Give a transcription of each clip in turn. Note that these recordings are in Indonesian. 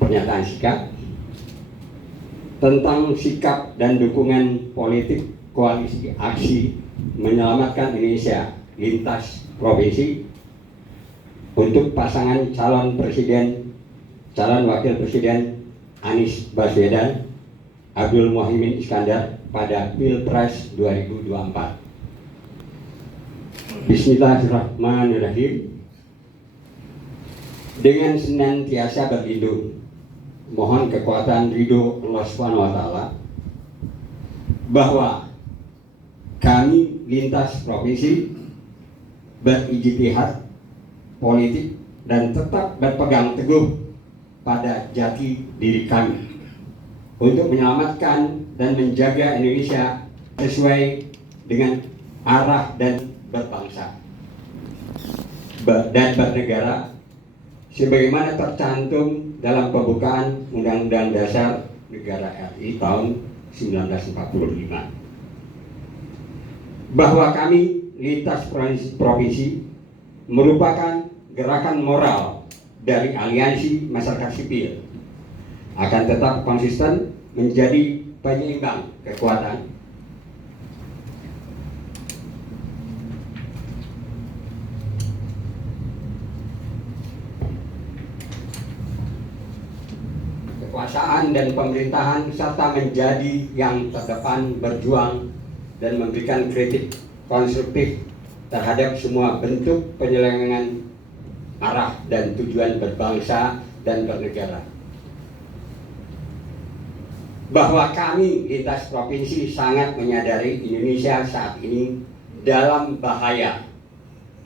pernyataan sikap tentang sikap dan dukungan politik koalisi aksi menyelamatkan Indonesia lintas provinsi untuk pasangan calon presiden, calon wakil presiden Anies Baswedan, Abdul Muhaimin Iskandar pada Pilpres 2024. Bismillahirrahmanirrahim. Dengan senantiasa berlindung, mohon kekuatan ridho Allah SWT bahwa kami lintas provinsi berijtihad politik dan tetap berpegang teguh pada jati diri kami untuk menyelamatkan dan menjaga Indonesia sesuai dengan arah dan berbangsa dan bernegara sebagaimana tercantum dalam pembukaan Undang-Undang Dasar Negara RI tahun 1945. Bahwa kami lintas provinsi merupakan gerakan moral dari aliansi masyarakat sipil, akan tetap konsisten menjadi penyeimbang kekuatan kekuasaan dan pemerintahan, serta menjadi yang terdepan berjuang dan memberikan kritik konstruktif terhadap semua bentuk penyelewengan arah dan tujuan berbangsa dan bernegara. Bahwa kami lintas provinsi sangat menyadari Indonesia saat ini dalam bahaya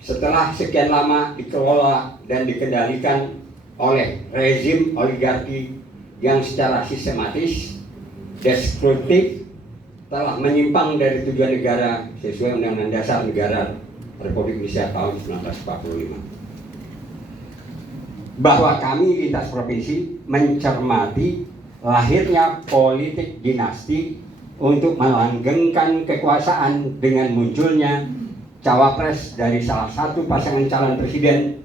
setelah sekian lama dikelola dan dikendalikan oleh rezim oligarki yang secara sistematis, destruktif, telah menyimpang dari tujuan negara sesuai Undang-Undang Dasar Negara Republik Indonesia tahun 1945. Bahwa kami lintas provinsi mencermati lahirnya politik dinasti untuk melanggengkan kekuasaan dengan munculnya cawapres dari salah satu pasangan calon presiden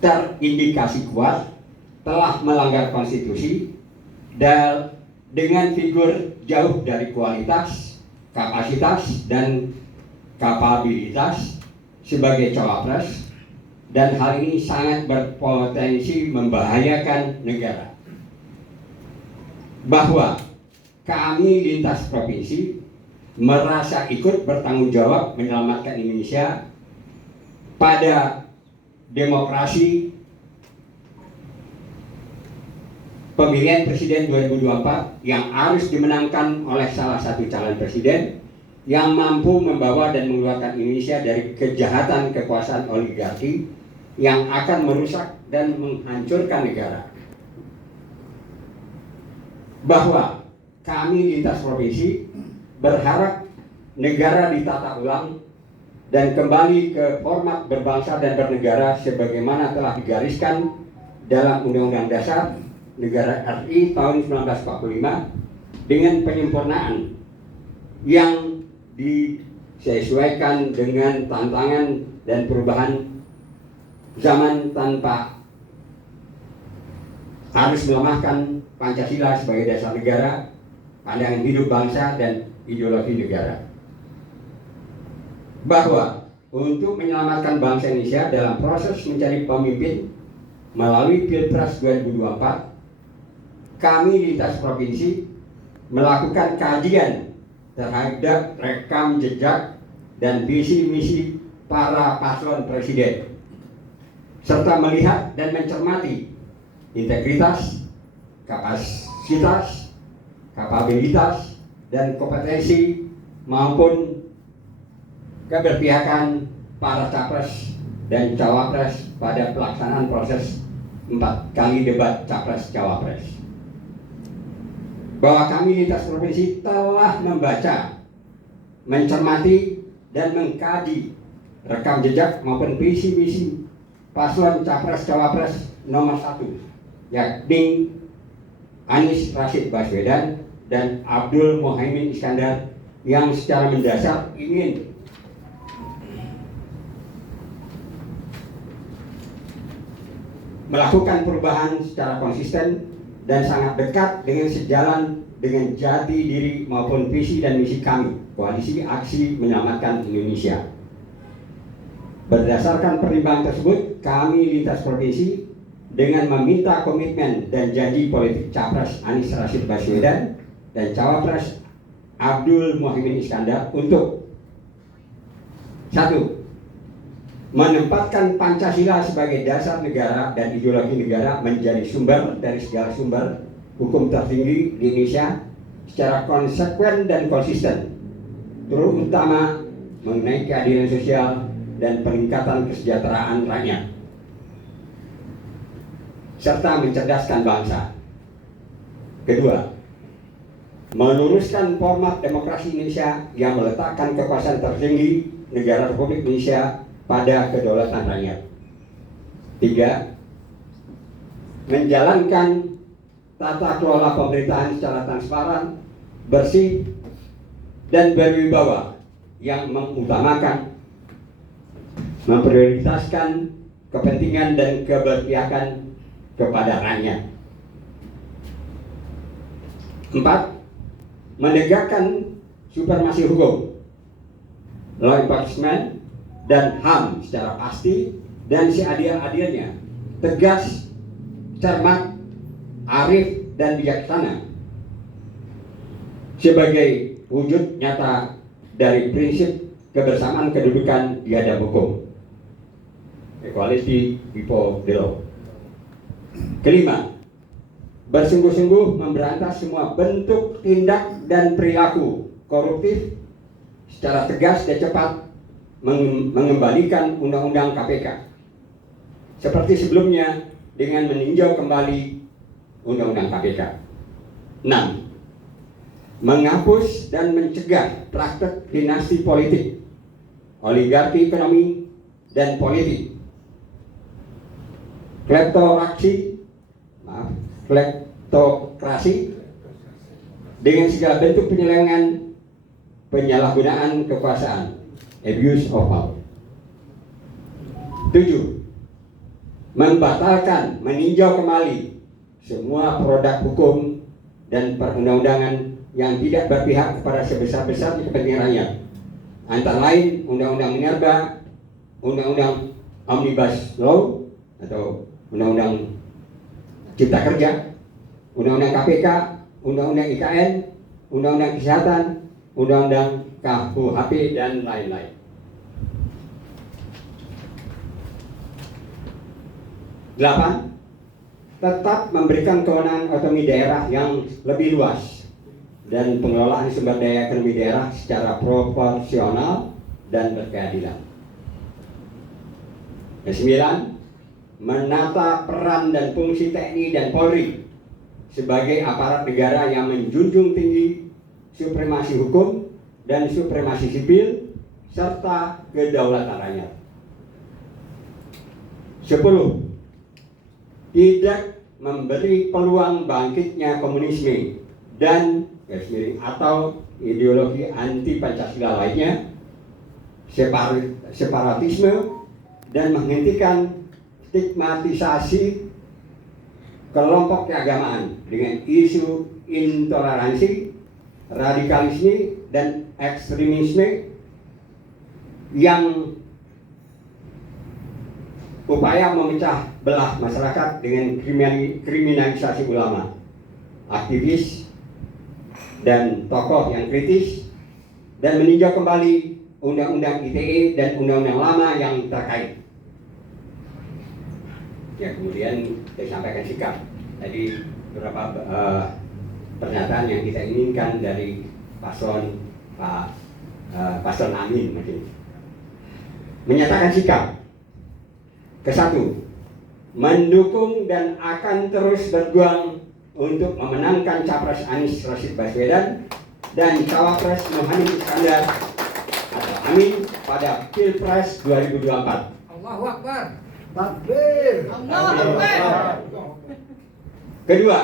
terindikasi kuat telah melanggar konstitusi dan dengan figur jauh dari kualitas, kapasitas, dan kapabilitas sebagai cawapres, dan hal ini sangat berpotensi membahayakan negara. Bahwa kami lintas provinsi merasa ikut bertanggung jawab menyelamatkan Indonesia pada demokrasi pemilihan presiden 2024 yang harus dimenangkan oleh salah satu calon presiden yang mampu membawa dan mengeluarkan Indonesia dari kejahatan kekuasaan oligarki yang akan merusak dan menghancurkan negara. Bahwa kami lintas provinsi berharap negara ditata ulang dan kembali ke format berbangsa dan bernegara sebagaimana telah digariskan dalam Undang-Undang Dasar Negara RI tahun 1945 dengan penyempurnaan yang disesuaikan dengan tantangan dan perubahan zaman tanpa harus melemahkan Pancasila sebagai dasar negara, pandangan hidup bangsa, dan ideologi negara. Bahwa untuk menyelamatkan bangsa Indonesia dalam proses mencari pemimpin melalui Pilpres 2024, kami lintas provinsi melakukan kajian terhadap rekam jejak dan visi misi para paslon presiden, serta melihat dan mencermati integritas, kapasitas, kapabilitas, dan kompetensi maupun keberpihakan para capres dan cawapres pada pelaksanaan proses 4 kali debat capres-cawapres. Bahwa kami lintas provinsi telah membaca, mencermati, dan mengkaji rekam jejak maupun visi misi paslon capres-cawapres nomor 1, yakni Anies Rashid Baswedan dan Abdul Muhaimin Iskandar, yang secara mendasar ingin melakukan perubahan secara konsisten dan sangat dekat dengan sejalan dengan jati diri maupun visi dan misi kami, Koalisi Aksi Menyelamatkan Indonesia. Berdasarkan pertimbangan tersebut, kami lintas provinsi dengan meminta komitmen dan janji politik Capres Anies Rashid Baswedan dan Cawapres Abdul Muhaimin Iskandar untuk 1. Menempatkan Pancasila sebagai dasar negara dan ideologi negara menjadi sumber dari segala sumber hukum tertinggi di Indonesia secara konsekuen dan konsisten, terutama mengenai keadilan sosial dan peningkatan kesejahteraan rakyat, serta mencerdaskan bangsa. Kedua, meluruskan format demokrasi Indonesia yang meletakkan kekuasaan tertinggi negara Republik Indonesia pada kedaulatan rakyat. 3. Menjalankan tata kelola pemerintahan secara transparan, bersih, dan berwibawa yang mengutamakan, memprioritaskan kepentingan dan keberpihakan kepada rakyat. 4. Menegakkan supremasi hukum, law enforcement, dan HAM secara pasti dan seadil-adilnya, tegas, cermat, arif, dan bijaksana sebagai wujud nyata dari prinsip kebersamaan kedudukan di hadapan hukum, equality before the law. Kelima, bersungguh-sungguh memberantas semua bentuk tindak dan perilaku koruptif secara tegas dan cepat, mengembalikan Undang-Undang KPK seperti sebelumnya dengan meninjau kembali Undang-Undang KPK. 6. Menghapus dan mencegah praktek dinasti politik, oligarki ekonomi dan politik, kleptokrasi dengan segala bentuk penyelewengan, penyalahgunaan kekuasaan, abuse of power. 7. Membatalkan, meninjau kembali semua produk hukum dan perundang-undangan yang tidak berpihak kepada sebesar-besarnya kepentingan rakyat, antara lain Undang-Undang Minerba, Undang-Undang Omnibus Law atau Undang-Undang Cipta Kerja, Undang-Undang KPK, Undang-Undang IKN, Undang-Undang Kesehatan, Undang-Undang KUHP, dan lain-lain. 8. Tetap memberikan kewenangan otonomi daerah yang lebih luas dan pengelolaan sumber daya ekonomi daerah secara proporsional dan berkeadilan. 9. Menata peran dan fungsi TNI dan Polri sebagai aparat negara yang menjunjung tinggi supremasi hukum dan supremasi sipil serta kedaulatan rakyat. 10. Tidak memberi peluang bangkitnya komunisme dan atau ideologi anti Pancasila lainnya, separatisme, dan menghentikan stigmatisasi kelompok keagamaan dengan isu intoleransi, radikalisme, dan ekstremisme yang upaya memecah belah masyarakat dengan kriminalisasi ulama, aktivis, dan tokoh yang kritis, dan meninjau kembali Undang-Undang ITE dan Undang-Undang lama yang terkait. Ya, kemudian saya sampaikan sikap. Tadi beberapa pernyataan yang kita inginkan dari paslon paslon Amin mungkin. Menyatakan sikap. Ke-1, mendukung dan akan terus berjuang untuk memenangkan Capres Anies Rashid Baswedan dan Cawapres Muhaimin Iskandar atau Amin pada Pilpres 2024. Allahu Akbar. Takbir. Allahu Akbar. Kedua,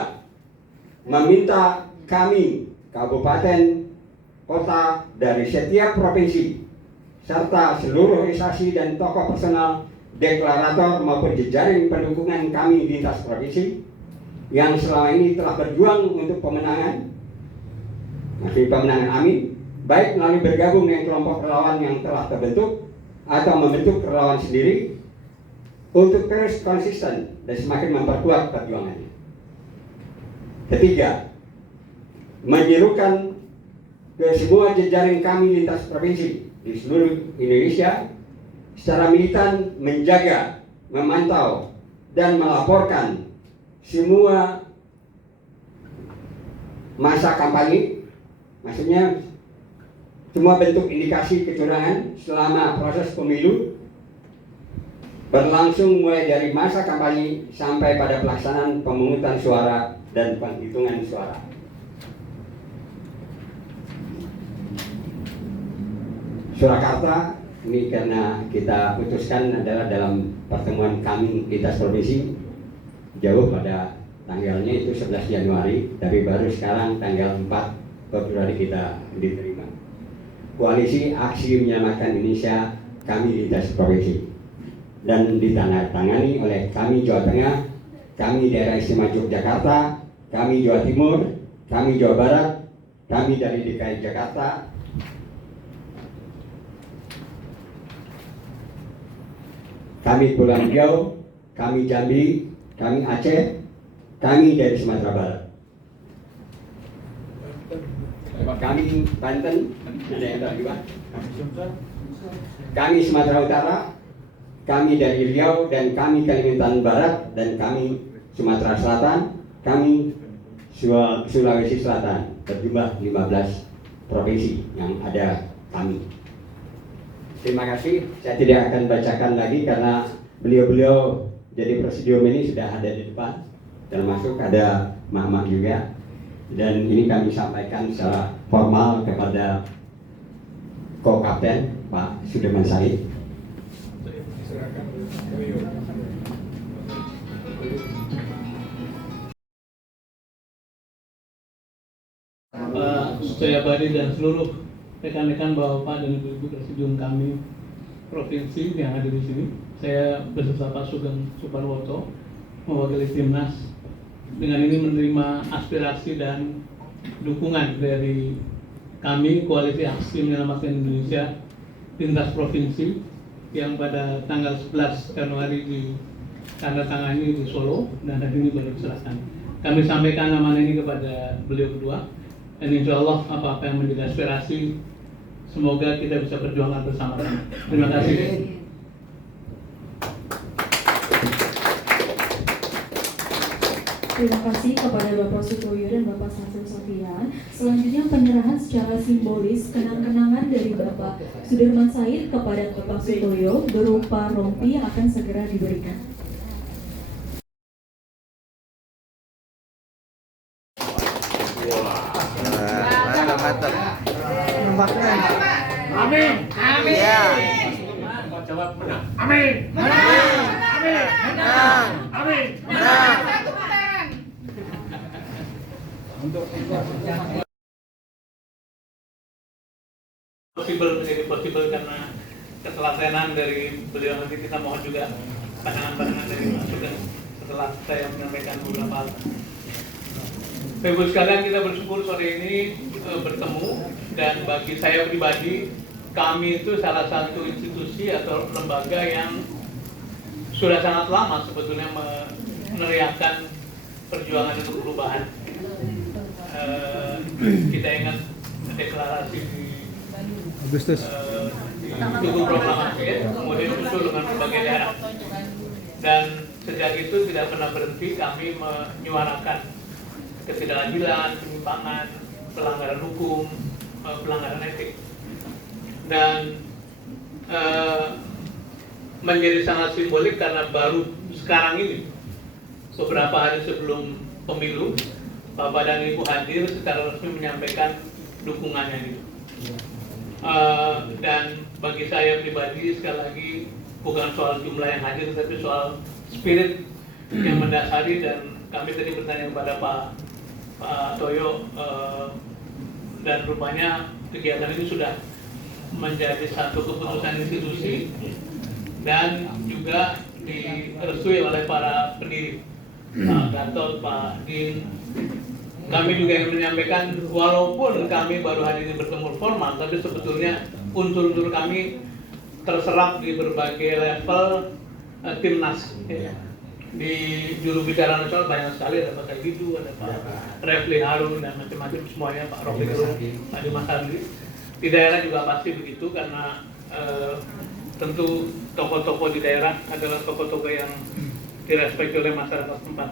meminta kami, kabupaten, kota dari setiap provinsi serta seluruh organisasi dan tokoh personal deklarator maupun jejaring pendukung kami lintas provinsi yang selama ini telah berjuang untuk pemenangan Amin, baik melalui bergabung dengan kelompok relawan yang telah terbentuk atau membentuk relawan sendiri untuk terus konsisten dan semakin memperkuat perjuangannya. Ketiga, menyerukan ke semua jejaring kami lintas provinsi di seluruh Indonesia secara militan menjaga, memantau, dan melaporkan semua masa kampanye, maksudnya semua bentuk indikasi kecurangan selama proses pemilu berlangsung mulai dari masa kampanye sampai pada pelaksanaan pemungutan suara dan penghitungan suara. Surakarta ini karena kita putuskan adalah dalam pertemuan kami lintas provinsi jauh pada tanggalnya itu 11 Januari, tapi baru sekarang tanggal 4 Februari kita diterima. Koalisi Aksi Menyelamatkan Indonesia kami lintas provinsi dan ditandatangani oleh kami Jawa Tengah, kami Daerah Istimewa Yogyakarta, kami Jawa Timur, kami Jawa Barat, kami dari DKI Jakarta, kami Pulau Riau, kami Jambi, kami Aceh, kami dari Sumatera Barat, kami Banten, ada yang tahu juga, kami Sumatera Utara, kami dari Riau, dan kami Kalimantan Barat, dan kami Sumatera Selatan, kami Sulawesi Selatan, berjumlah 15 provinsi yang ada kami. Terima kasih, saya tidak akan bacakan lagi karena beliau-beliau jadi presidium ini sudah ada di depan, termasuk ada Mak juga, dan ini kami sampaikan secara formal kepada Ko-Kapten Pak Sudirman Said. Saya Badi dan seluruh rekan-rekan Bapak dan Ibu Presidium kami provinsi yang ada di sini. Saya beserta Pak Sugeng Suparwoto mewakili Timnas dengan ini menerima aspirasi dan dukungan dari kami Koalisi Aksi Menyelamatkan Indonesia lintas provinsi yang pada tanggal 11 Januari ditandatangani di Solo dan hari ini baru diserahkan. Kami sampaikan amanah ini kepada beliau berdua dan insya Allah apa-apa yang menjadi aspirasi semoga kita bisa perjuangkan bersama-sama. Terima kasih. Terima kasih kepada Bapak Sutoyo dan Bapak Saiful Sofian. Selanjutnya penyerahan secara simbolis kenang-kenangan dari Bapak Sudirman Said kepada Bapak Sutoyo berupa rompi yang akan segera diberikan. Mantap. Amin. Amin. Ya. Jawab menang. Amin. Menang. Amin. Menang. Amin. Menang. Menjadi possible karena ketelatenan dari beliau. Nanti kita mohon juga pandangan-pandangan dari Mas Sugeng setelah saya menyampaikan beberapa hal. Ibu sekalian, kita bersyukur sore ini bertemu, dan bagi saya pribadi kami itu salah satu institusi atau lembaga yang sudah sangat lama sebetulnya meneriakkan perjuangan untuk perubahan. Kita ingat deklarasi di Agustus Tugu Proklamasi, kemudian muncul dengan berbagai daerah, dan sejak itu tidak pernah berhenti kami menyuarakan ketidakadilan, penyimpangan, pelanggaran hukum, pelanggaran etik, dan menjadi sangat simbolik karena baru sekarang ini, beberapa hari sebelum pemilu, Bapak dan Ibu hadir secara resmi menyampaikan dukungannya itu. Dan bagi saya pribadi, sekali lagi, bukan soal jumlah yang hadir, tapi soal spirit yang mendasari. Dan kami tadi bertanya kepada Pak Toyo, dan rupanya kegiatan ini sudah menjadi satu keputusan institusi dan juga direstui oleh para pendiri, Pak Gatot, Pak Din. Kami juga ingin menyampaikan, walaupun kami baru hari ini bertemu formal, tapi sebetulnya unsur-unsur kami terserap di berbagai level timnas. Di juru bicara nasional banyak sekali, ada Pak Saididu, ada Pak Refli Harun, dan macam-macam semuanya, Pak Rofi Gerung, Pak Dimas Andri. Di daerah juga pasti begitu, karena tentu tokoh-tokoh di daerah adalah tokoh-tokoh yang direspek oleh masyarakat setempat.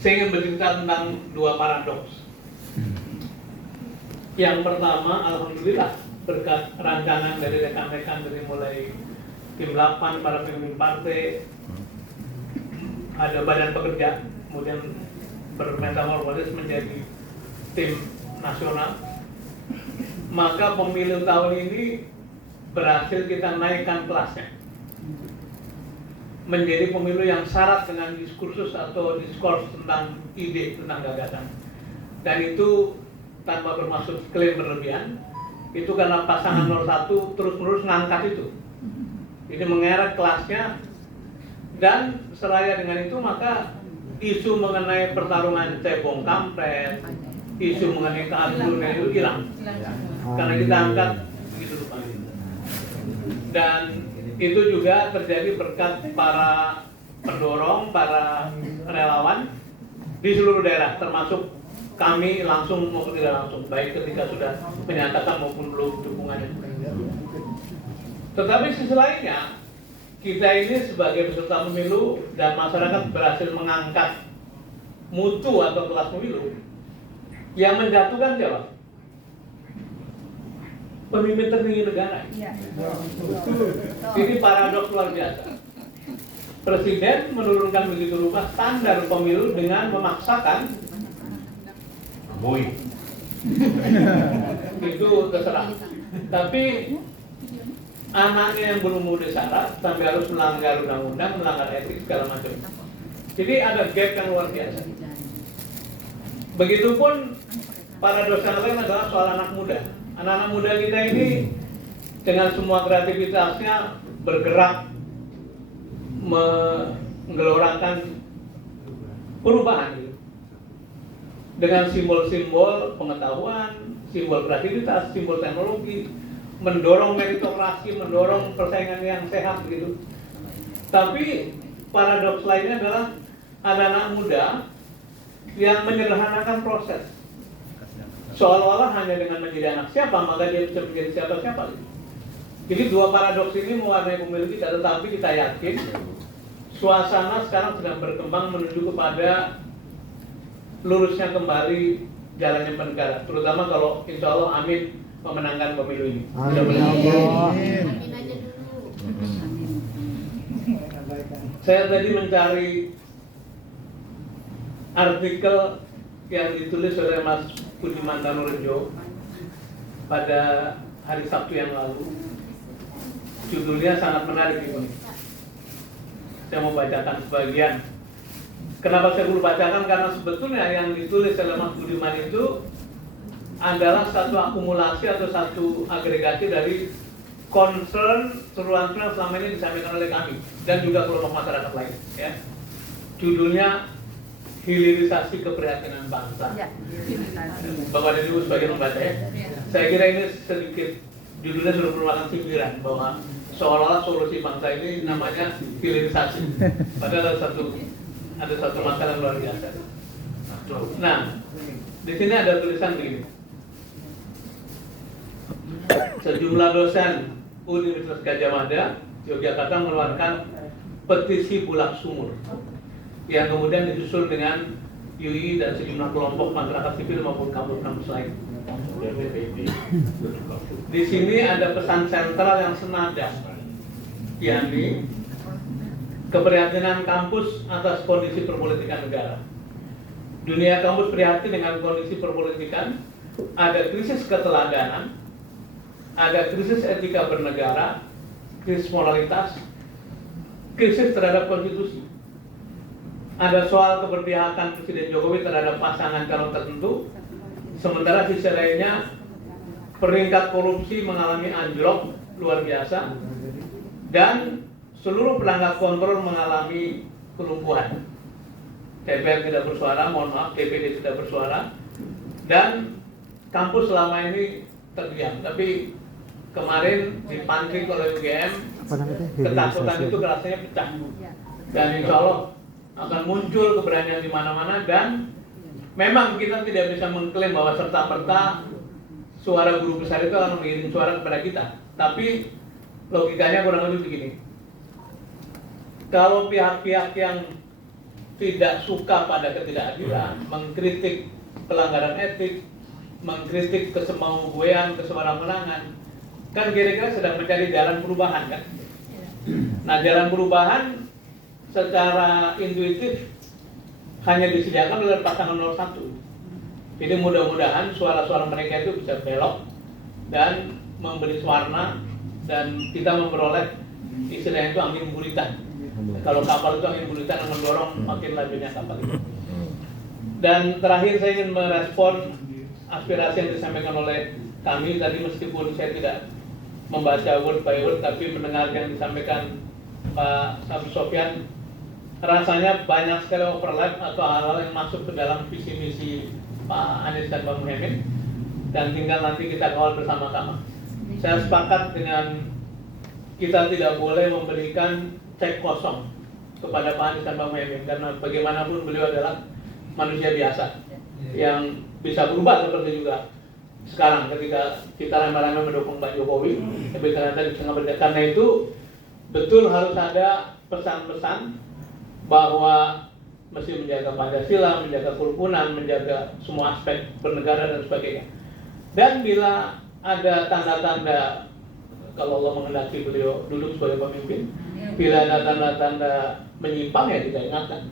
Saya ingin bercerita tentang dua paradoks. Yang pertama, alhamdulillah berkat rancangan dari rekan-rekan dari mulai tim 8, para pemimpin partai, ada badan pekerja, kemudian bermetamorfosis menjadi tim nasional. Maka pemilu tahun ini berhasil kita naikkan kelasnya menjadi pemilu yang syarat dengan diskursus atau diskurs tentang ide, tentang gagasan. Dan itu tanpa bermaksud klaim berlebihan, itu karena pasangan 01 terus-menerus ngangkat itu. Ini mengerek kelasnya, dan seraya dengan itu maka isu mengenai pertarungan cebong kampret, isu mengenai keadilan itu hilang. Karena kita angkat begitu rupa. Dan itu juga terjadi berkat para pendorong, para relawan di seluruh daerah, termasuk kami langsung maupun tidak langsung, baik ketika sudah menyatakan maupun belum dukungannya. Tetapi sisi lainnya, kita ini sebagai peserta pemilu dan masyarakat berhasil mengangkat mutu atau kelas pemilu yang menjatuhkan siapa? Pemimpin tertinggi negara. Ini paradoks luar biasa. Presiden menurunkan begitu rupa standar pemilu dengan memaksakan itu terserah. Tapi anaknya yang belum memenuhi syarat sampai harus melanggar undang-undang, melanggar etik segala macam. Jadi ada gap yang luar biasa. Begitupun paradoks yang lain adalah soal anak muda. Anak-anak muda kita ini dengan semua kreativitasnya bergerak menggelorakan perubahan gitu. Dengan simbol-simbol pengetahuan, simbol kreativitas, simbol teknologi, mendorong meritokrasi, mendorong persaingan yang sehat gitu. Tapi paradoks lainnya adalah anak-anak muda yang menyederhanakan proses. Seolah-olah hanya dengan menjadi anak siapa, maka dia bisa menjadi siapa-siapa. Jadi dua paradoks ini mewarnai pemilu kita, tetapi kita yakin suasana sekarang sedang berkembang menuju kepada lurusnya kembali jalannya bernegara, terutama kalau insya Allah amin memenangkan pemilu ini. Saya tadi mencari artikel yang ditulis oleh Mas Budiman Tanurejo pada hari Sabtu yang lalu. Judulnya sangat menarik ini. Saya mau bacakan sebagian. Kenapa saya perlu bacakan? Karena sebetulnya yang ditulis oleh Mas Budiman itu adalah satu akumulasi atau satu agregasi dari concern seruan-seruan yang selama ini disampaikan oleh kami dan juga kelompok masyarakat lain. Ya. Judulnya Hilirisasi Keprihatinan Bangsa. Bapak dan Ibu sebagian membaca ya. Saya kira ini sedikit judulnya sudah merupakan sindiran bahwa seolah-olah solusi bangsa ini namanya hilirisasi. Padahal ada satu masalah luar biasa. Nah, di sini ada tulisan begini. Sejumlah dosen Universitas Gadjah Mada Yogyakarta mengeluarkan petisi Bulak Sumur yang kemudian disusul dengan UI dan sejumlah kelompok masyarakat sipil maupun kampus-kampus lain. Di sini ada pesan sentral yang senada, yakni keprihatinan kampus atas kondisi perpolitikan negara. Dunia kampus prihatin dengan kondisi perpolitikan, ada krisis keteladanan, ada krisis etika bernegara, krisis moralitas, krisis terhadap konstitusi. Ada soal keberpihakan Presiden Jokowi terhadap pasangan calon tertentu, sementara sisi lainnya peringkat korupsi mengalami anjlok luar biasa, dan seluruh perangkat kontrol mengalami kelumpuhan. DPR tidak bersuara, mohon maaf, DPD tidak bersuara, dan kampus selama ini terdiam. Tapi kemarin dipantik oleh UGM, ketakutan itu rasanya pecah, dan insya Allah akan muncul keberanian di mana-mana. Dan memang kita tidak bisa mengklaim bahwa serta-merta suara guru besar itu akan mengirim suara kepada kita, tapi logikanya kurang lebih begini: kalau pihak-pihak yang tidak suka pada ketidakadilan, mengkritik pelanggaran etik, mengkritik kesemauan, kesewenang-wenangan, kan kira-kira sedang mencari jalan perubahan, kan? Nah, jalan perubahan secara intuitif hanya disediakan oleh pasangan 01. Jadi mudah-mudahan suara-suara mereka itu bisa belok dan memberi warna, dan kita memperoleh istilahnya itu angin buritan. Kalau kapal itu angin buritan yang mendorong makin lajunya kapal itu. Dan terakhir saya ingin merespon aspirasi yang disampaikan oleh kami tadi, meskipun saya tidak membaca word by word, tapi mendengar yang disampaikan Pak Samsul Sofyan, rasanya banyak sekali overlap atau hal-hal yang masuk ke dalam visi misi Pak Anies dan Pak Muhaimin, dan tinggal nanti kita kawal bersama-sama. Saya sepakat dengan kita tidak boleh memberikan cek kosong kepada Pak Anies dan Pak Muhaimin, karena bagaimanapun beliau adalah manusia biasa yang bisa berubah seperti juga sekarang ketika kita ramai-ramai mendukung Pak Jokowi, tapi ternyata di tengah berjalan. Karena itu betul harus ada pesan-pesan bahwa mesti menjaga Pancasila, menjaga kerukunan, menjaga semua aspek bernegara dan sebagainya. Dan bila ada tanda-tanda, kalau Allah menghendaki beliau duduk sebagai pemimpin, bila ada tanda-tanda menyimpang ya kita ingatkan.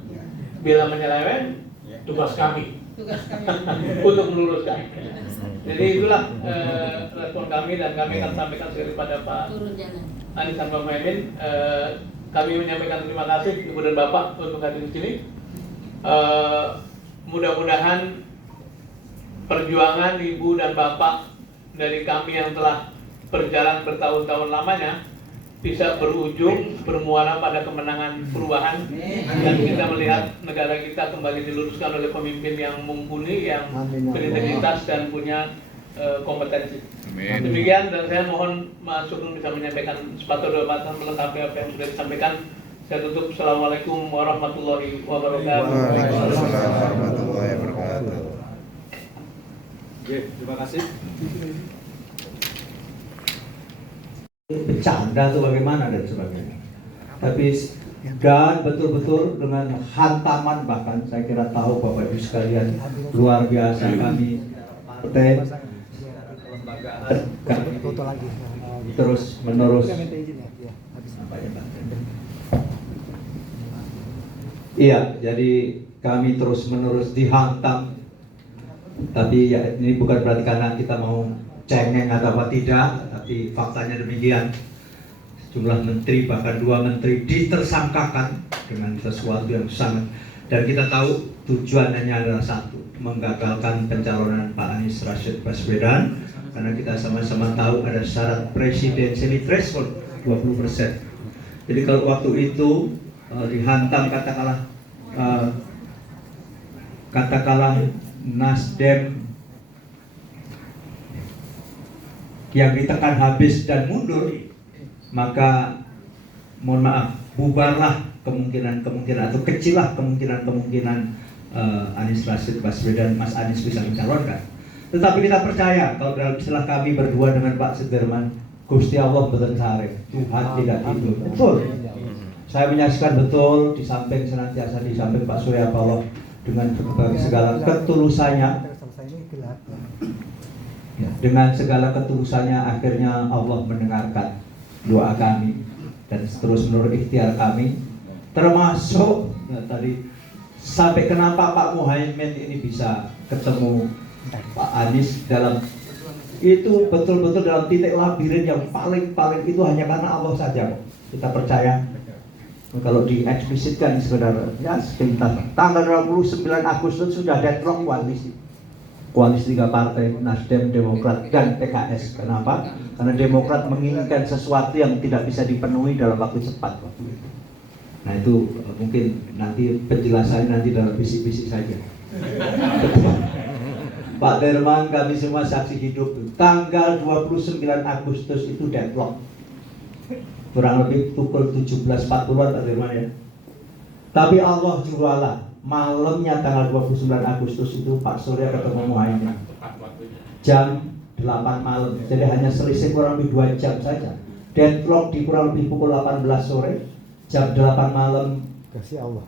Bila menyeleweng, tugas kami untuk meluruskan. Jadi itulah respon kami, dan kami akan sampaikan sekali pada Pak Anies dan Pak Muhaimin. Kami menyampaikan terima kasih Ibu dan Bapak untuk hadir di sini. Mudah-mudahan perjuangan Ibu dan Bapak dari kami yang telah berjalan bertahun-tahun lamanya bisa berujung bermuara pada kemenangan perubahan, dan kita melihat negara kita kembali diluruskan oleh pemimpin yang mumpuni, yang berintegritas dan punya kompetensi. Demikian, dan saya mohon Mas Sugeng bisa menyampaikan sepatah dua kata melengkapi apa yang sudah disampaikan. Saya tutup. Assalamualaikum warahmatullahi wabarakatuh. Waalaikumsalam warahmatullahi wabarakatuh. Oke, terima kasih. Bercanda atau bagaimana dan sebagainya. Tapi dan betul-betul dengan hantaman, bahkan saya kira tahu Bapak Ibu sekalian, luar biasa kami partai kami terus menerus jadi kami terus menerus dihantam. Tapi ya ini bukan berarti karena kita mau cengeng atau apa, tidak, tapi faktanya demikian. Jumlah menteri, bahkan 2 menteri ditersangkakan dengan sesuatu yang sangat, dan kita tahu tujuannya adalah satu, menggagalkan pencalonan Pak Anies Rashid Baswedan, karena kita sama-sama tahu ada syarat presidensial threshold 20%. Jadi kalau waktu itu dihantam katakanlah Nasdem yang ditekan habis dan mundur, maka mohon maaf, bubarlah kemungkinan atau kecillah kemungkinan Anies Rashid Baswedan, Mas Anies bisa mencalonkan. Tetapi kita percaya, kalau dalam istilah kami berdua dengan Pak Sudirman, Gusti Allah betul sare, Tuhan tidak tidur. Betul. Saya menyaksikan betul di samping Pak Surya Paloh dengan segala ketulusannya. Dengan segala ketulusannya akhirnya Allah mendengarkan doa kami dan terus menurut ikhtiar kami, termasuk ya, tadi sampai kenapa Pak Muhaimin ini bisa ketemu Pak Anies dalam itu betul-betul dalam titik labirin yang paling itu hanya karena Allah saja. Kita percaya kalau dieksplisitkan sebenarnya ya sekitar tanggal 29 Agustus sudah deadlock koalisi. koalisi 3 partai, Nasdem, Demokrat, dan PKS. Kenapa? Karena Demokrat menginginkan sesuatu yang tidak bisa dipenuhi dalam waktu cepat. Nah itu mungkin nanti penjelasannya nanti dalam bisik-bisik saja. Pak Derman, kami semua saksi hidup. Tanggal 29 Agustus itu deadlock. Kurang lebih pukul 17.40-an Pak Derman ya. Tapi Allah jualah, malamnya tanggal 29 Agustus itu Pak Surya ketemu Muhaimin jam 8 malam. Jadi hanya selisih kurang lebih 2 jam saja. Deadlock di kurang lebih pukul 18 sore, jam 8 malam. Kasih Allah.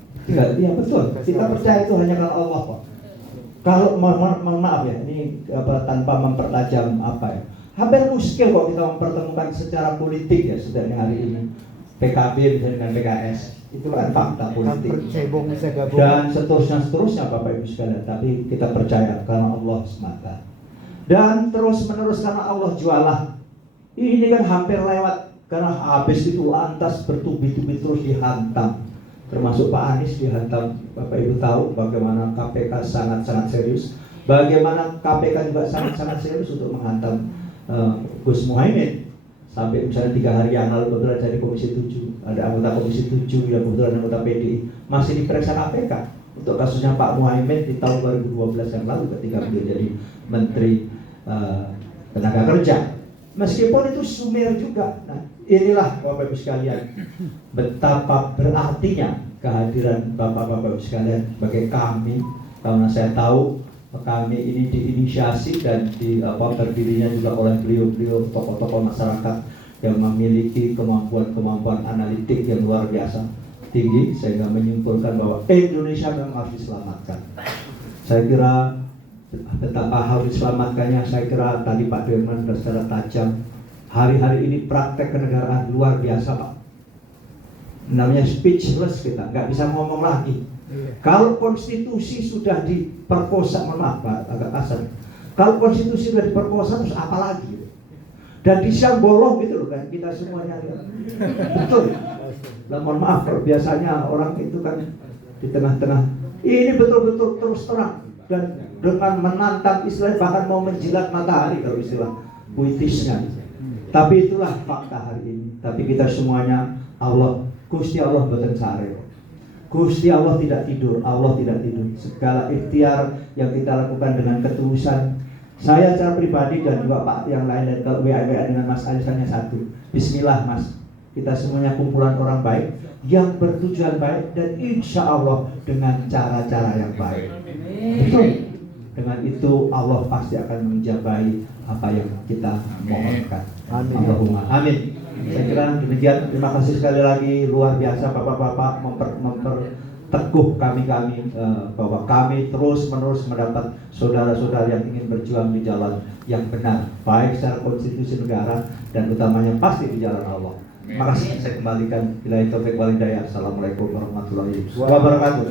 Iya betul. Kita percaya itu hanya karena Allah Pak. Kalau mohon maaf ya, ini tanpa mempertajam apa ya, hampir muskil kok kita mempertemukan secara politik ya sebenarnya hari ini PKB misalnya dengan PKS, itu kan fakta politik dan seterusnya Bapak Ibu sekalian. Tapi kita percaya karena Allah semata dan terus menerus karena Allah jualah. Ini kan hampir lewat karena habis itu lantas bertubi-tubi terus dihantam. Termasuk Pak Anies dihantam. Bapak Ibu tahu bagaimana KPK sangat-sangat serius, bagaimana KPK juga sangat-sangat serius untuk menghantam Gus Muhaimin. Sampai misalnya 3 hari yang lalu kebetulan jadi Komisi 7, ada anggota Komisi 7 yang kebetulan anggota PDI masih diperiksa KPK untuk kasusnya Pak Muhaimin di tahun 2012 yang lalu ketika beliau jadi Menteri Tenaga Kerja. Meskipun itu sumir juga. Nah, inilah Bapak Ibu sekalian, betapa berartinya kehadiran Bapak-Bapak Ibu sekalian bagi kami, karena saya tahu kami ini diinisiasi dan terdirinya juga oleh beliau-beliau tokoh-tokoh masyarakat yang memiliki kemampuan analitik yang luar biasa tinggi, sehingga menyimpulkan bahwa Indonesia memang harus diselamatkan. Saya kira betapa harus diselamatkannya, saya kira tadi Pak Derman sudah secara tajam. Hari-hari ini praktek kenegaraan luar biasa Pak. Namanya speechless, kita nggak bisa ngomong lagi. Kalau konstitusi sudah diperkosa, maaf Pak, agak kasar. Kalau konstitusi sudah diperkosa terus apa lagi? Dan di siang bolong gitu loh kan kita semuanya. Betul. Nah, mohon maaf kalau biasanya orang itu kan di tengah-tengah. Ini betul-betul terus terang dan dengan menantang istilah, bahkan mau menjilat matahari kalau istilah puitisnya. Tapi itulah fakta hari ini. Tapi kita semuanya, Allah, Gusti Allah boten sare. Gusti Allah tidak tidur, Allah tidak tidur. Segala ikhtiar yang kita lakukan dengan ketulusan, saya secara pribadi dan juga Pak yang lain dan kalau WA dengan Mas Anies hanya satu. Bismillah Mas, kita semuanya kumpulan orang baik yang bertujuan baik dan insya Allah dengan cara-cara yang baik. Betul. Dengan itu Allah pasti akan menjabai apa yang kita mohonkan. Amin. Allahumma amin. Saya kira demikian. Terima kasih sekali lagi, luar biasa Bapak-bapak memperteguh kami bahwa kami terus menerus mendapat saudara-saudara yang ingin berjuang di jalan yang benar, baik secara konstitusi negara dan utamanya pasti di jalan Allah. Terima kasih. Saya kembalikan billahi taufiq wal hidayah. Assalamualaikum warahmatullahi wabarakatuh.